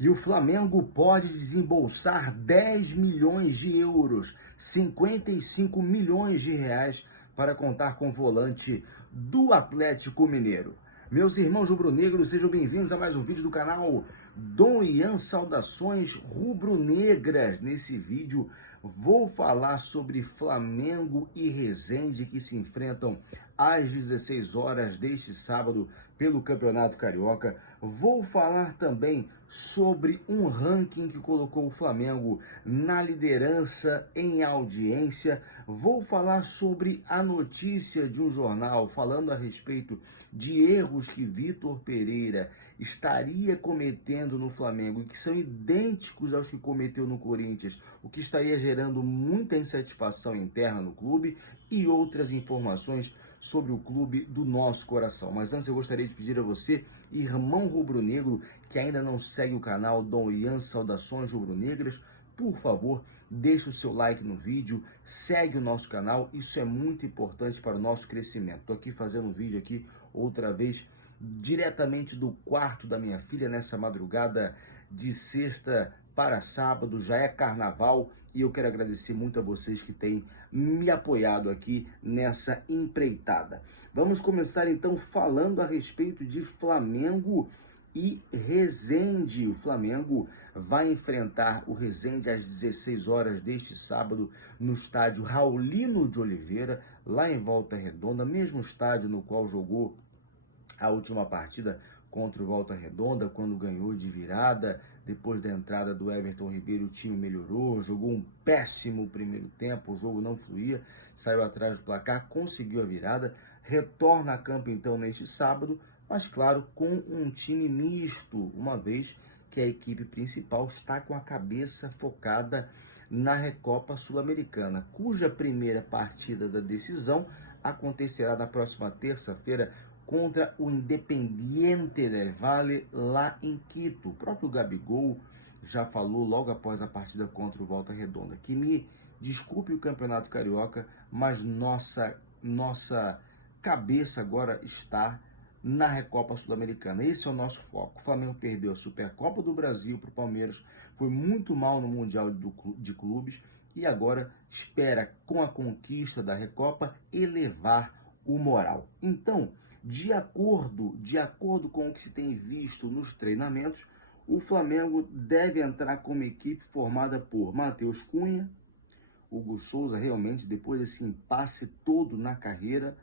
E o Flamengo pode desembolsar 10 milhões de euros, 55 milhões de reais, para contar com o volante do Atlético Mineiro. Meus irmãos rubro-negros, sejam bem-vindos a mais um vídeo do canal Dom Ian Saudações Rubro-Negras. Nesse vídeo vou falar sobre Flamengo e Resende, que se enfrentam às 16 horas deste sábado pelo Campeonato Carioca. Vou falar também sobre um ranking que colocou o Flamengo na liderança em audiência. Vou falar sobre a notícia de um jornal falando a respeito de erros que Vitor Pereira estaria cometendo no Flamengo e que são idênticos aos que cometeu no Corinthians, o que estaria gerando muita insatisfação interna no clube, e outras informações sobre o clube do nosso coração. Mas antes eu gostaria de pedir a você, irmão rubro-negro, que ainda não segue o canal Dom Ian Saudações Rubro-Negras, por favor, deixe o seu like no vídeo, segue o nosso canal, isso é muito importante para o nosso crescimento. Estou aqui fazendo um vídeo aqui, outra vez, diretamente do quarto da minha filha, nessa madrugada de sexta para sábado, já é carnaval, e eu quero agradecer muito a vocês que têm me apoiado aqui nessa empreitada. Vamos começar então falando a respeito de Flamengo e Resende. O Flamengo vai enfrentar o Resende às 16 horas deste sábado no estádio Raulino de Oliveira, lá em Volta Redonda, mesmo estádio no qual jogou a última partida contra o Volta Redonda, quando ganhou de virada. Depois da entrada do Everton Ribeiro, o time melhorou, jogou um péssimo primeiro tempo, o jogo não fluía, saiu atrás do placar, conseguiu a virada, retorna a campo então neste sábado, mas claro, com um time misto, uma vez que a equipe principal está com a cabeça focada na Recopa Sul-Americana, cuja primeira partida da decisão acontecerá na próxima terça-feira contra o Independiente del Valle, lá em Quito. O próprio Gabigol já falou logo após a partida contra o Volta Redonda que, me desculpe o Campeonato Carioca, mas nossa cabeça agora está na Recopa Sul-Americana. Esse é o nosso foco. O Flamengo perdeu a Supercopa do Brasil para o Palmeiras, foi muito mal no Mundial de Clubes e agora espera, com a conquista da Recopa, elevar o moral. Então, de acordo com o que se tem visto nos treinamentos, o Flamengo deve entrar com uma equipe formada por Matheus Cunha. Hugo Souza realmente, depois desse impasse todo na carreira,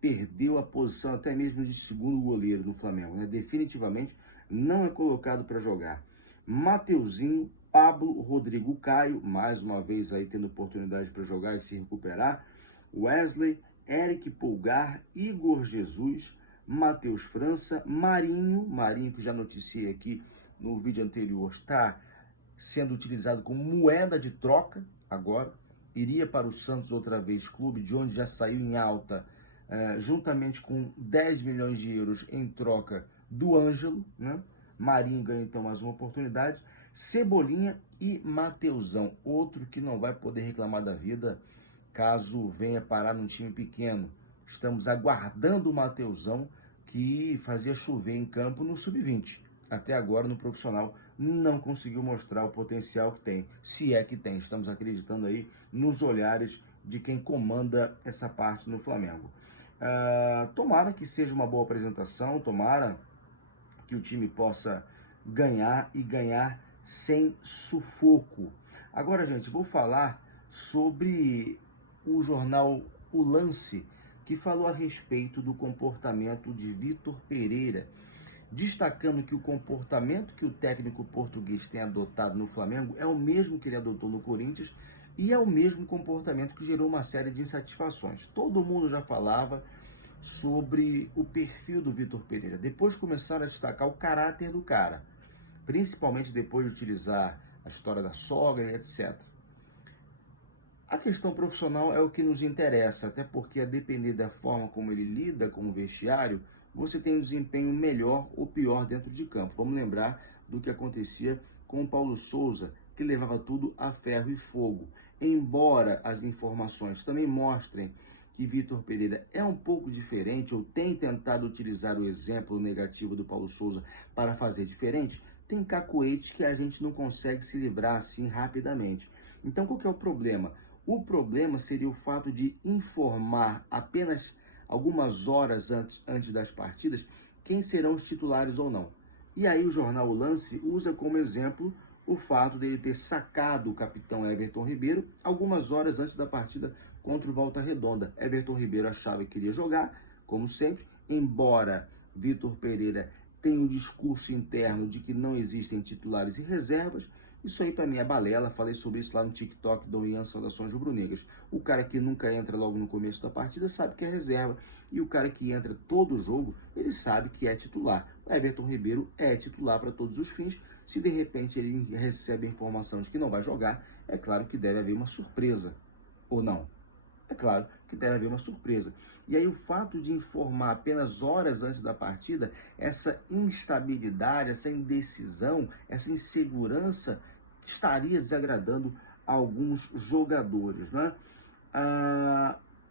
perdeu a posição até mesmo de segundo goleiro no Flamengo, né? Definitivamente não é colocado para jogar. Mateuzinho, Pablo, Rodrigo Caio, mais uma vez aí tendo oportunidade para jogar e se recuperar, Wesley, Eric Pulgar, Igor Jesus, Matheus França, Marinho que já noticiei aqui no vídeo anterior, está sendo utilizado como moeda de troca agora, iria para o Santos outra vez, clube de onde já saiu em alta, juntamente com 10 milhões de euros em troca do Ângelo, né? Marinho ganha então mais uma oportunidade, Cebolinha e Mateuzão, outro que não vai poder reclamar da vida caso venha parar num time pequeno. Estamos aguardando o Mateuzão, que fazia chover em campo no Sub-20. Até agora, no profissional, não conseguiu mostrar o potencial que tem. Se é que tem. Estamos acreditando aí nos olhares de quem comanda essa parte no Flamengo. Tomara que seja uma boa apresentação, tomara que o time possa ganhar e ganhar sem sufoco. Agora, gente, vou falar sobre o jornal O Lance, que falou a respeito do comportamento de Vitor Pereira, destacando que o comportamento que o técnico português tem adotado no Flamengo é o mesmo que ele adotou no Corinthians e é o mesmo comportamento que gerou uma série de insatisfações. Todo mundo já falava sobre o perfil do Vitor Pereira. Depois começaram a destacar o caráter do cara, principalmente depois de utilizar a história da sogra e etc. A questão profissional é o que nos interessa, até porque, a depender da forma como ele lida com o vestiário, você tem um desempenho melhor ou pior dentro de campo. Vamos lembrar do que acontecia com o Paulo Souza, que levava tudo a ferro e fogo. Embora as informações também mostrem que Vitor Pereira é um pouco diferente, ou tem tentado utilizar o exemplo negativo do Paulo Souza para fazer diferente, tem cacoete que a gente não consegue se livrar assim rapidamente. Então, qual que é o problema? O problema seria o fato de informar apenas algumas horas antes das partidas quem serão os titulares ou não. E aí o jornal O Lance usa como exemplo o fato dele ter sacado o capitão Everton Ribeiro algumas horas antes da partida contra o Volta Redonda. Everton Ribeiro achava que iria jogar, como sempre, embora Vitor Pereira tenha um discurso interno de que não existem titulares e reservas. Isso aí para mim é balela, falei sobre isso lá no TikTok do Ian Saudações Rubro-Negras. O cara que nunca entra logo no começo da partida sabe que é reserva, e o cara que entra todo o jogo, ele sabe que é titular. O Everton Ribeiro é titular para todos os fins. Se de repente ele recebe a informação de que não vai jogar, é claro que deve haver uma surpresa, ou não? É claro que deve haver uma surpresa. E aí o fato de informar apenas horas antes da partida, essa instabilidade, essa indecisão, essa insegurança estaria desagradando alguns jogadores, né?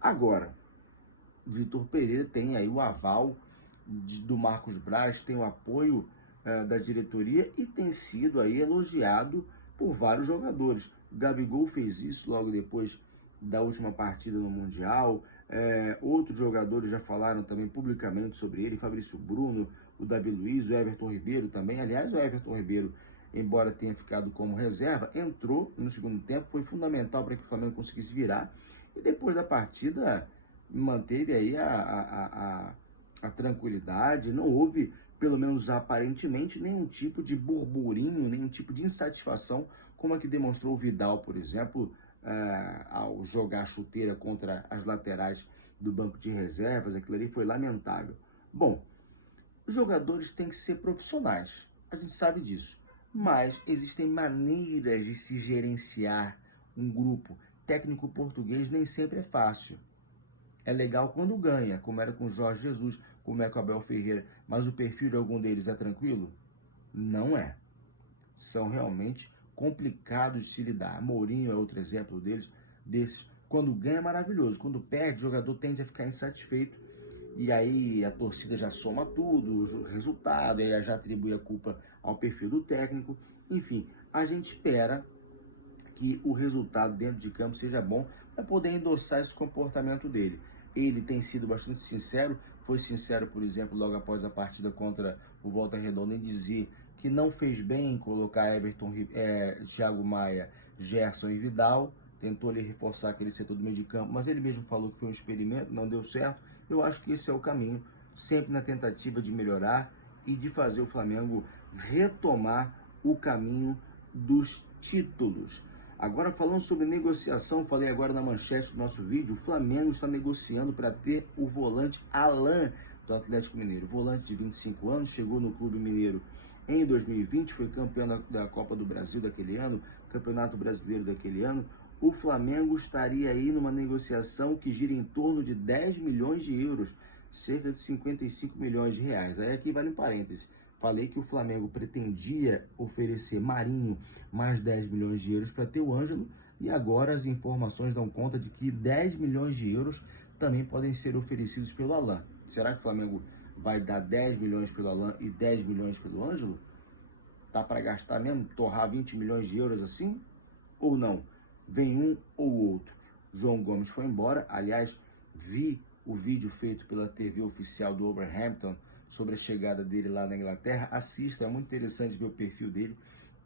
Agora, Vitor Pereira tem aí o aval do Marcos Braz, tem o apoio da diretoria e tem sido aí elogiado por vários jogadores. O Gabigol fez isso logo depois da última partida no Mundial. Outros jogadores já falaram também publicamente sobre ele, Fabrício Bruno, o Davi Luiz, o Everton Ribeiro também. Aliás, o Everton Ribeiro, embora tenha ficado como reserva, entrou no segundo tempo, foi fundamental para que o Flamengo conseguisse virar, e depois da partida manteve aí a tranquilidade. Não houve, pelo menos aparentemente, nenhum tipo de burburinho, nenhum tipo de insatisfação, como a que demonstrou o Vidal, por exemplo, ao jogar a chuteira contra as laterais do banco de reservas. Aquilo ali foi lamentável. Bom, os jogadores têm que ser profissionais, a gente sabe disso, mas existem maneiras de se gerenciar um grupo. Técnico português nem sempre é fácil. É legal quando ganha, como era com o Jorge Jesus, como é com o Abel Ferreira, mas o perfil de algum deles é tranquilo? Não é. São realmente complicados de se lidar. Mourinho é outro exemplo desses. Quando ganha é maravilhoso, quando perde, o jogador tende a ficar insatisfeito, e aí a torcida já soma tudo, o resultado, e aí já atribui a culpa ao perfil do técnico. Enfim, a gente espera que o resultado dentro de campo seja bom para poder endossar esse comportamento dele. Ele tem sido bastante sincero, foi sincero, por exemplo, logo após a partida contra o Volta Redonda, em dizer que não fez bem em colocar Everton, Thiago Maia, Gerson e Vidal, tentou ali reforçar aquele setor do meio de campo, mas ele mesmo falou que foi um experimento, não deu certo. Eu acho que esse é o caminho, sempre na tentativa de melhorar e de fazer o Flamengo retomar o caminho dos títulos. Agora, falando sobre negociação, falei agora na manchete do nosso vídeo, o Flamengo está negociando para ter o volante Alan do Atlético Mineiro. O volante de 25 anos, chegou no Clube Mineiro em 2020, foi campeão da Copa do Brasil daquele ano, Campeonato Brasileiro daquele ano. O Flamengo estaria aí numa negociação que gira em torno de 10 milhões de euros, cerca de 55 milhões de reais. Aí aqui vale um parêntese. Falei que o Flamengo pretendia oferecer Marinho mais 10 milhões de euros para ter o Ângelo, e agora as informações dão conta de que 10 milhões de euros também podem ser oferecidos pelo Alan. Será que o Flamengo vai dar 10 milhões pelo Alan e 10 milhões pelo Ângelo? Dá para gastar mesmo, torrar 20 milhões de euros assim? Ou não? Vem um ou outro. João Gomes foi embora. Aliás, vi o vídeo feito pela TV oficial do Wolverhampton sobre a chegada dele lá na Inglaterra. Assista, é muito interessante ver o perfil dele.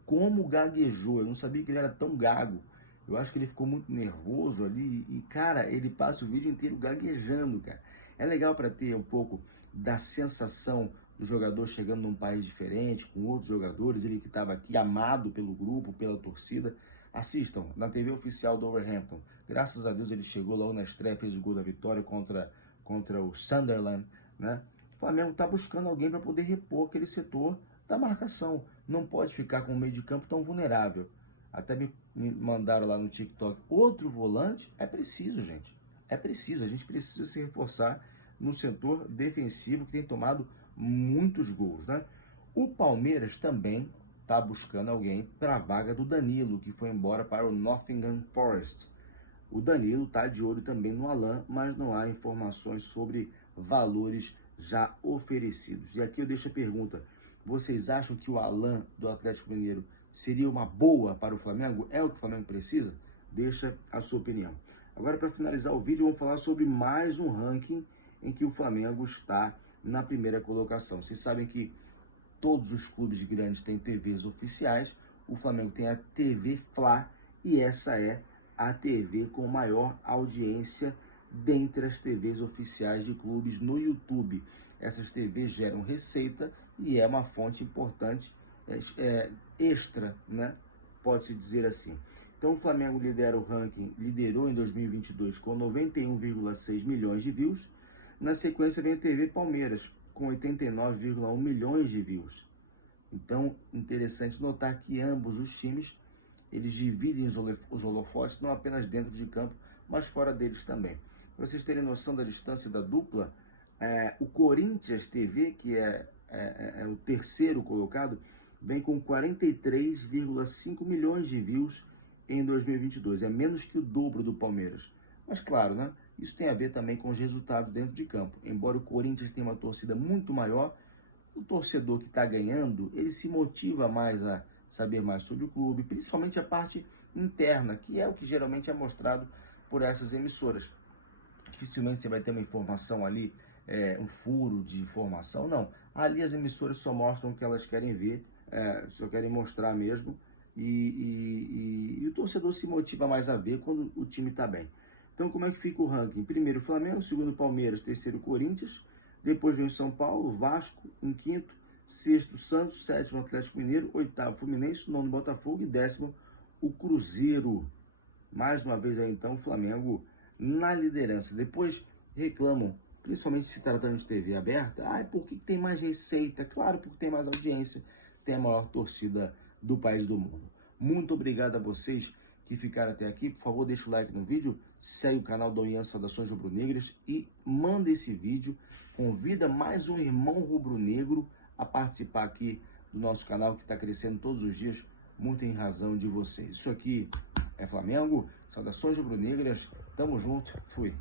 Como gaguejou, eu não sabia que ele era tão gago. Eu acho que ele ficou muito nervoso ali e, cara, ele passa o vídeo inteiro gaguejando, cara. É legal para ter um pouco da sensação do jogador chegando num país diferente, com outros jogadores, ele que estava aqui, amado pelo grupo, pela torcida. Assistam, na TV oficial do Wolverhampton. Graças a Deus ele chegou logo na estreia, fez o gol da vitória contra o Sunderland, né? O Flamengo está buscando alguém para poder repor aquele setor da marcação. Não pode ficar com o meio de campo tão vulnerável. Até me mandaram lá no TikTok outro volante. É preciso, gente. É preciso. A gente precisa se reforçar no setor defensivo, que tem tomado muitos gols, né? O Palmeiras também está buscando alguém para a vaga do Danilo, que foi embora para o Nottingham Forest. O Danilo está de olho também no Alan, mas não há informações sobre valores já oferecidos. E aqui eu deixo a pergunta: Vocês acham que o Alan do Atlético Mineiro seria uma boa para o Flamengo? É o que o Flamengo precisa? Deixa a sua opinião. Agora, para finalizar o vídeo, vamos falar sobre mais um ranking em que o Flamengo está na primeira colocação. Vocês sabem que todos os clubes grandes têm TVs oficiais. O Flamengo tem a TV Fla e essa é a TV com maior audiência dentre as TVs oficiais de clubes no YouTube. Essas TVs geram receita e é uma fonte importante, extra, né? Pode-se dizer assim. Então o Flamengo lidera o ranking, liderou em 2022 com 91,6 milhões de views. Na sequência vem a TV Palmeiras, com 89,1 milhões de views. Então, interessante notar que ambos os times, eles dividem os holofotes não apenas dentro de campo, mas fora deles também. Para vocês terem noção da distância da dupla, o Corinthians TV, que é o terceiro colocado, vem com 43,5 milhões de views em 2022. É menos que o dobro do Palmeiras. Mas claro, né? Isso tem a ver também com os resultados dentro de campo. Embora o Corinthians tenha uma torcida muito maior, o torcedor que está ganhando, ele se motiva mais a saber mais sobre o clube, principalmente a parte interna, que é o que geralmente é mostrado por essas emissoras. Dificilmente você vai ter uma informação ali, um furo de informação, não. Ali as emissoras só mostram o que elas querem ver, só querem mostrar mesmo, e o torcedor se motiva mais a ver quando o time está bem. Então, como é que fica o ranking? Primeiro Flamengo, segundo Palmeiras, terceiro Corinthians, depois vem São Paulo, Vasco em quinto, sexto Santos, sétimo Atlético Mineiro, oitavo Fluminense, nono Botafogo e décimo o Cruzeiro. Mais uma vez aí então o Flamengo na liderança. Depois reclamam, principalmente se tratando de TV aberta, por que tem mais receita? Claro, porque tem mais audiência, tem a maior torcida do país e do mundo. Muito obrigado a vocês que ficaram até aqui. Por favor, deixa o like no vídeo, segue o canal do Ian Saudações Rubro-Negras e manda esse vídeo, convida mais um irmão rubro-negro a participar aqui do nosso canal que está crescendo todos os dias, muito em razão de vocês. Isso aqui é Flamengo, Saudações Rubro-Negras, tamo junto, fui.